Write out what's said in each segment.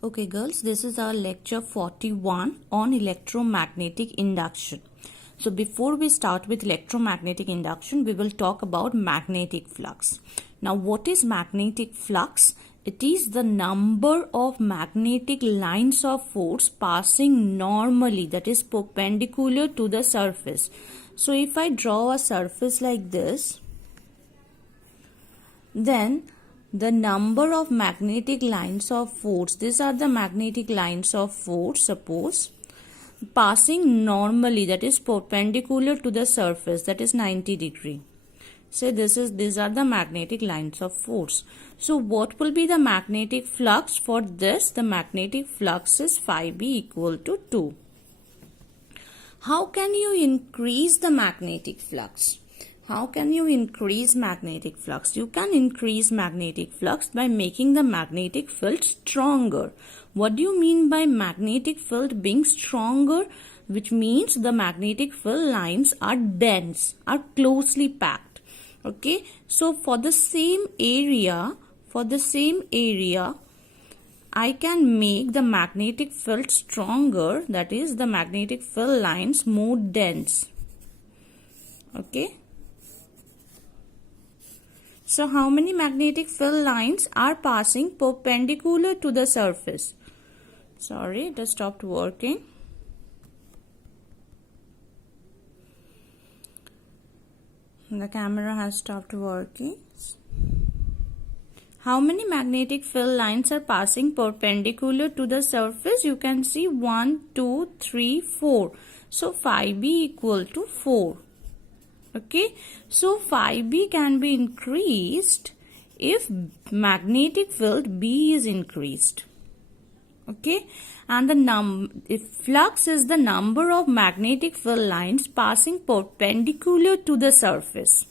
Okay girls, this is our lecture 41 on electromagnetic induction. So before we start with electromagnetic induction, we will talk about magnetic flux. Now what is magnetic flux? It is the number of magnetic lines of force passing normally, that is perpendicular to the surface. So if I draw a surface like this, then the number of magnetic lines of force, these are the magnetic lines of force, suppose, passing normally, that is perpendicular to the surface, that is 90 degree. So these are the magnetic lines of force. So what will be the magnetic flux for this? The magnetic flux is phi b equal to 2. How can you increase the magnetic flux? How can you increase magnetic flux? You can increase magnetic flux by making the magnetic field stronger. What do you mean by magnetic field being stronger? Which means the magnetic field lines are dense, are closely packed. Okay, so for the same area, I can make the magnetic field stronger, that is the magnetic field lines more dense. Okay. So how many magnetic field lines are passing perpendicular to the surface? Sorry, it has stopped working. The camera has stopped working. How many magnetic field lines are passing perpendicular to the surface? You can see 1, 2, 3, 4. So phi b equal to 4. Okay, so phi b can be increased if magnetic field B is increased. Okay, and if flux is the number of magnetic field lines passing perpendicular to the surface.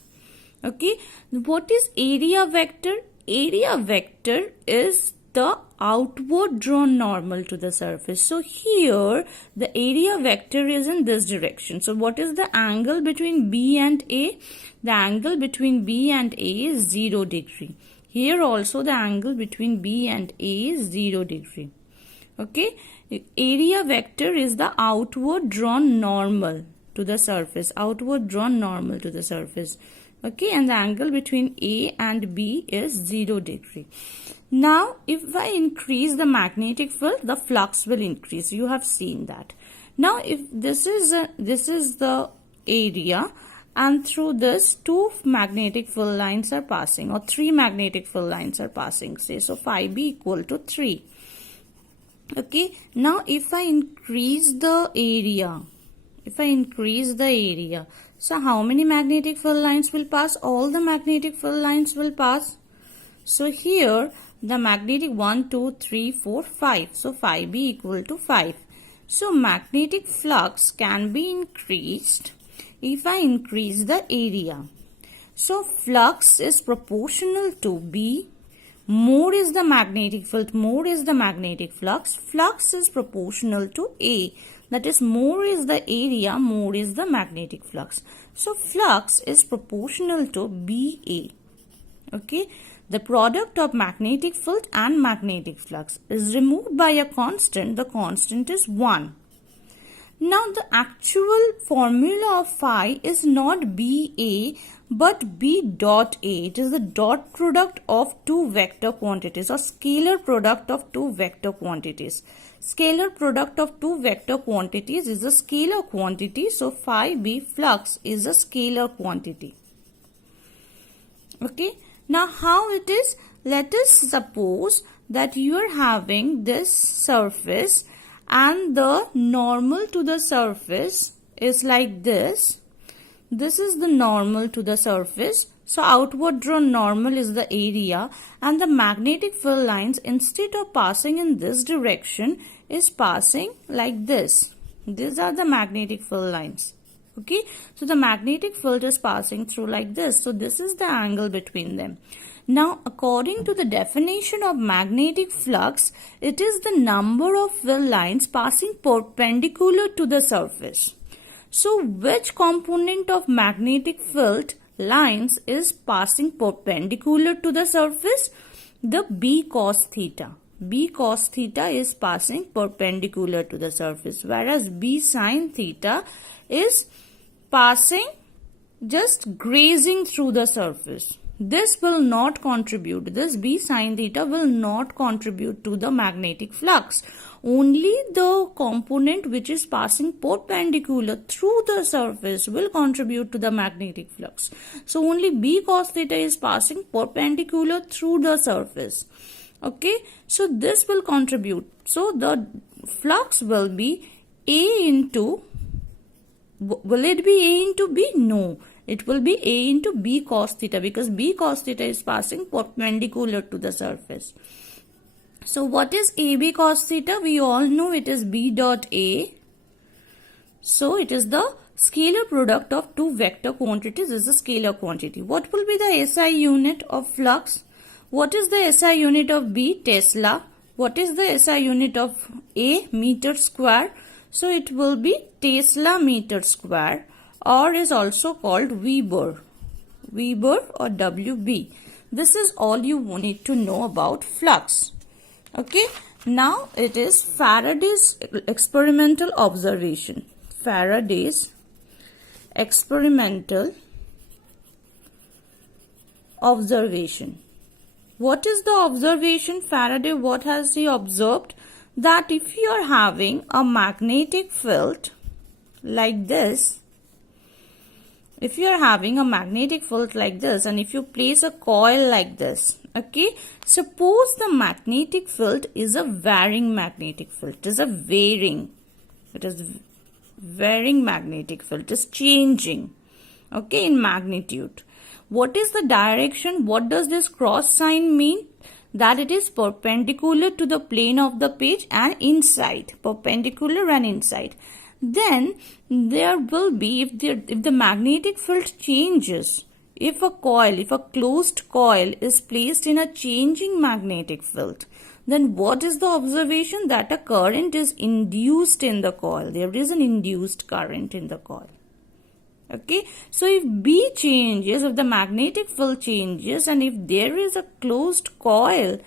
Okay, what is area vector? Area vector is the outward drawn normal to the surface. So here the area vector is in this direction. So what is the angle between B and A? The angle between B and A is 0 degree. Here also the angle between B and A is 0 degree. Okay, area vector is the outward drawn normal to the surface. Outward drawn normal to the surface. Okay, and the angle between A and B is 0 degree. Now, if I increase the magnetic field, the flux will increase. You have seen that. Now, if this is the area, and through this 2 magnetic field lines are passing, or 3 magnetic field lines are passing, say, so phi b equal to 3. Okay, now if I increase the area, so how many magnetic field lines will pass? All the magnetic field lines will pass. So here the magnetic 1, 2, 3, 4, 5. So phi b equal to 5. So magnetic flux can be increased if I increase the area. So flux is proportional to B. More is the magnetic field, more is the magnetic flux. Flux is proportional to A. That is, more is the area, more is the magnetic flux. So flux is proportional to BA. Okay. The product of magnetic field and magnetic flux is removed by a constant. The constant is 1. Now the actual formula of phi is not BA but B dot A. It is the dot product of 2 vector quantities, or scalar product of 2 vector quantities. Scalar product of 2 vector quantities is a scalar quantity. So phi B flux is a scalar quantity. Okay. Now how it is? Let us suppose that you are having this surface and the normal to the surface is like this. This is the normal to the surface. So outward drawn normal is the area, and the magnetic field lines, instead of passing in this direction, is passing like this. These are the magnetic field lines. Okay, so the magnetic field is passing through like this. So this is the angle between them. Now, according to the definition of magnetic flux, it is the number of field lines passing perpendicular to the surface. So which component of magnetic field lines is passing perpendicular to the surface? The B cos theta. B cos theta is passing perpendicular to the surface, whereas B sin theta is passing just grazing through the surface. This will not contribute, this B sin theta will not contribute to the magnetic flux. Only the component which is passing perpendicular through the surface will contribute to the magnetic flux. So only B cos theta is passing perpendicular through the surface. Okay, so this will contribute. So the flux will be A into, will it be A into B? No. It will be A into B cos theta, because B cos theta is passing perpendicular to the surface. So what is AB cos theta? We all know it is B dot A. So it is the scalar product of two vector quantities is a scalar quantity. What will be the SI unit of flux? What is the SI unit of B? Tesla. What is the SI unit of A? Meter square. So it will be Tesla meter square, or is also called Weber or WB. This is all you need to know about flux. Okay, now it is Faraday's experimental observation. Faraday's experimental observation. What is the observation? Faraday, what has he observed? That if you are having a magnetic field like this, if you are having a magnetic field like this, and if you place a coil like this, okay, suppose the magnetic field is a varying magnetic field. It is a varying magnetic field. It is changing, okay, in magnitude. What is the direction? What does this cross sign mean? That it is perpendicular to the plane of the page and inside, perpendicular and inside. Then there will be, if the magnetic field changes, if a closed coil is placed in a changing magnetic field, then what is the observation? That a current is induced in the coil. There is an induced current in the coil. Okay, so if B changes, if the magnetic field changes, and if there is a closed coil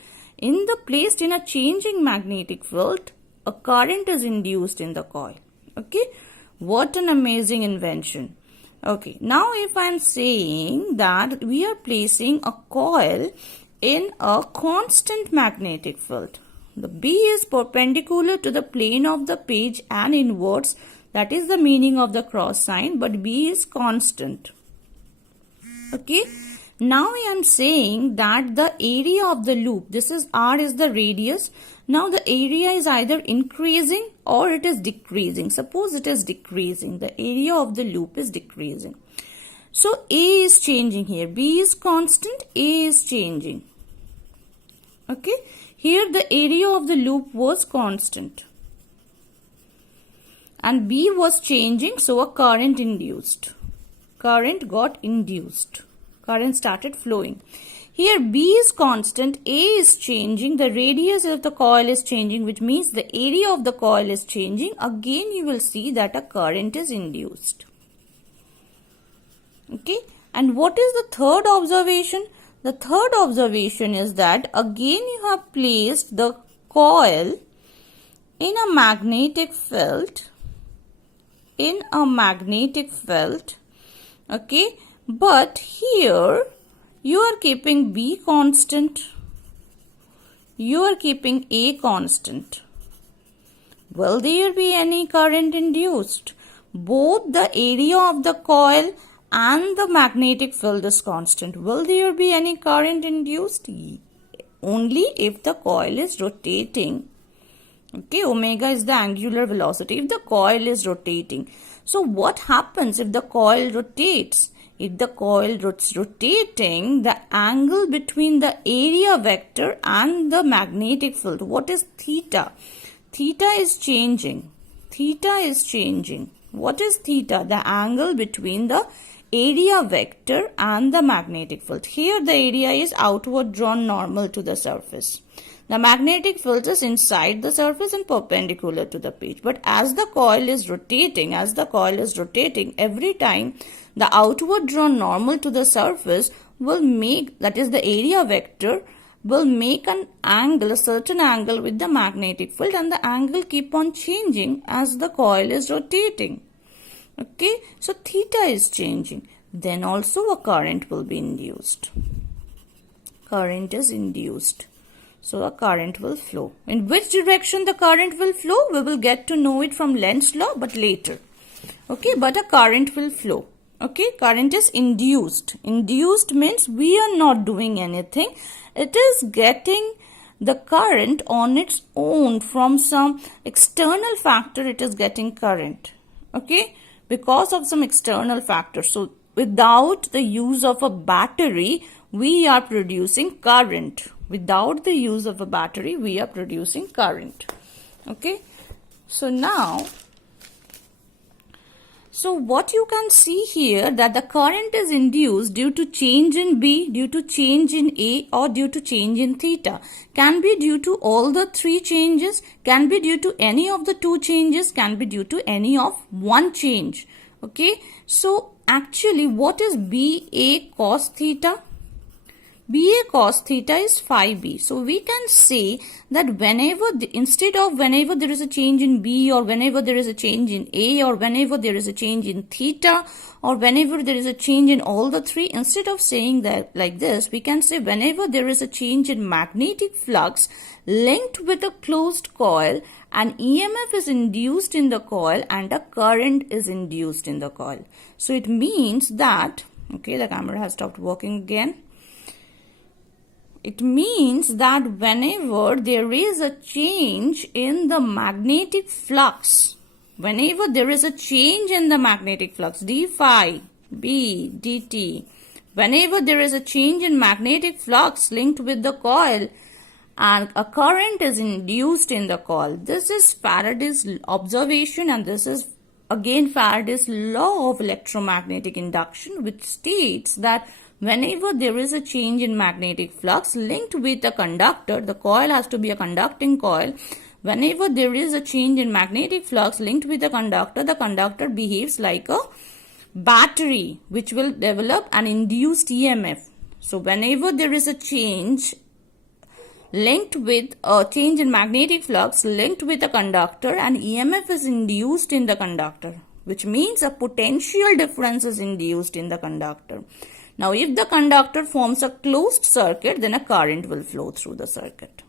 placed in a changing magnetic field, a current is induced in the coil. Okay, what an amazing invention. Okay, now if I am saying that we are placing a coil in a constant magnetic field, the B is perpendicular to the plane of the page and inwards. That is the meaning of the cross sign, but B is constant. Okay, now I am saying that the area of the loop, this is R is the radius. Now the area is either increasing or it is decreasing. Suppose it is decreasing. The area of the loop is decreasing. So A is changing here. B is constant. A is changing. Okay. Here the area of the loop was constant. And B was changing. So a current induced. Current got induced. Current started flowing. Here B is constant, A is changing, the radius of the coil is changing, which means the area of the coil is changing. Again you will see that a current is induced. Okay, and what is the third observation? The third observation is that again you have placed the coil in a magnetic field. Okay, but here you are keeping B constant. You are keeping A constant. Will there be any current induced? Both the area of the coil and the magnetic field is constant. Will there be any current induced? Only if the coil is rotating. Okay, omega is the angular velocity. If the coil is rotating. So what happens if the coil rotates? If the coil is rotating, the angle between the area vector and the magnetic field, what is theta? Theta is changing. Theta is changing. What is theta? The angle between the area vector and the magnetic field. Here the area is outward drawn normal to the surface. The magnetic field is inside the surface and perpendicular to the page. But as the coil is rotating, every time the outward drawn normal to the surface will make, that is the area vector will make an angle, a certain angle with the magnetic field, and the angle keep on changing as the coil is rotating. Okay, so theta is changing. Then also a current will be induced. Current is induced. So a current will flow. In which direction the current will flow? We will get to know it from Lenz's law, but later. Okay, but a current will flow. Okay, current is induced. Induced means we are not doing anything. It is getting the current on its own from some external factor. It is getting current. Okay, because of some external factor. So without the use of a battery, we are producing current. Without the use of a battery, we are producing current. Okay, so now, so what you can see here, that the current is induced due to change in B, due to change in A, or due to change in theta. Can be due to all the three changes, can be due to any of the two changes, can be due to any of one change. Okay, so actually what is BA cos theta? BA cos theta is phi B. So we can say that whenever, instead of whenever there is a change in B, or whenever there is a change in A, or whenever there is a change in theta, or whenever there is a change in all the three, instead of saying that like this, we can say whenever there is a change in magnetic flux linked with a closed coil, an EMF is induced in the coil and a current is induced in the coil. So it means that, okay, the camera has stopped working again. It means that whenever there is a change in the magnetic flux, whenever there is a change in the magnetic flux, d phi b dt, whenever there is a change in magnetic flux linked with the coil and a current is induced in the coil. This is Faraday's observation, and this is again Faraday's law of electromagnetic induction, which states that whenever there is a change in magnetic flux linked with a conductor, the coil has to be a conducting coil. Whenever there is a change in magnetic flux linked with the conductor behaves like a battery, which will develop an induced EMF. So whenever there is a change linked with a change in magnetic flux linked with a conductor, an EMF is induced in the conductor, which means a potential difference is induced in the conductor. Now, if the conductor forms a closed circuit, then a current will flow through the circuit.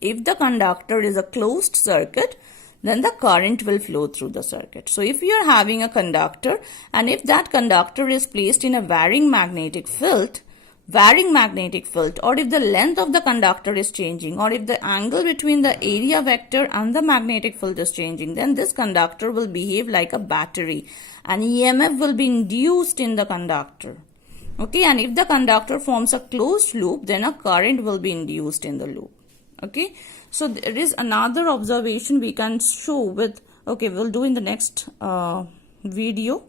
If the conductor is a closed circuit, then the current will flow through the circuit. So, if you are having a conductor, and if that conductor is placed in a varying magnetic field, or if the length of the conductor is changing, or if the angle between the area vector and the magnetic field is changing, then this conductor will behave like a battery. An EMF will be induced in the conductor. Okay, and if the conductor forms a closed loop, then a current will be induced in the loop. Okay, so there is another observation we can show with, okay, we'll do in the next video.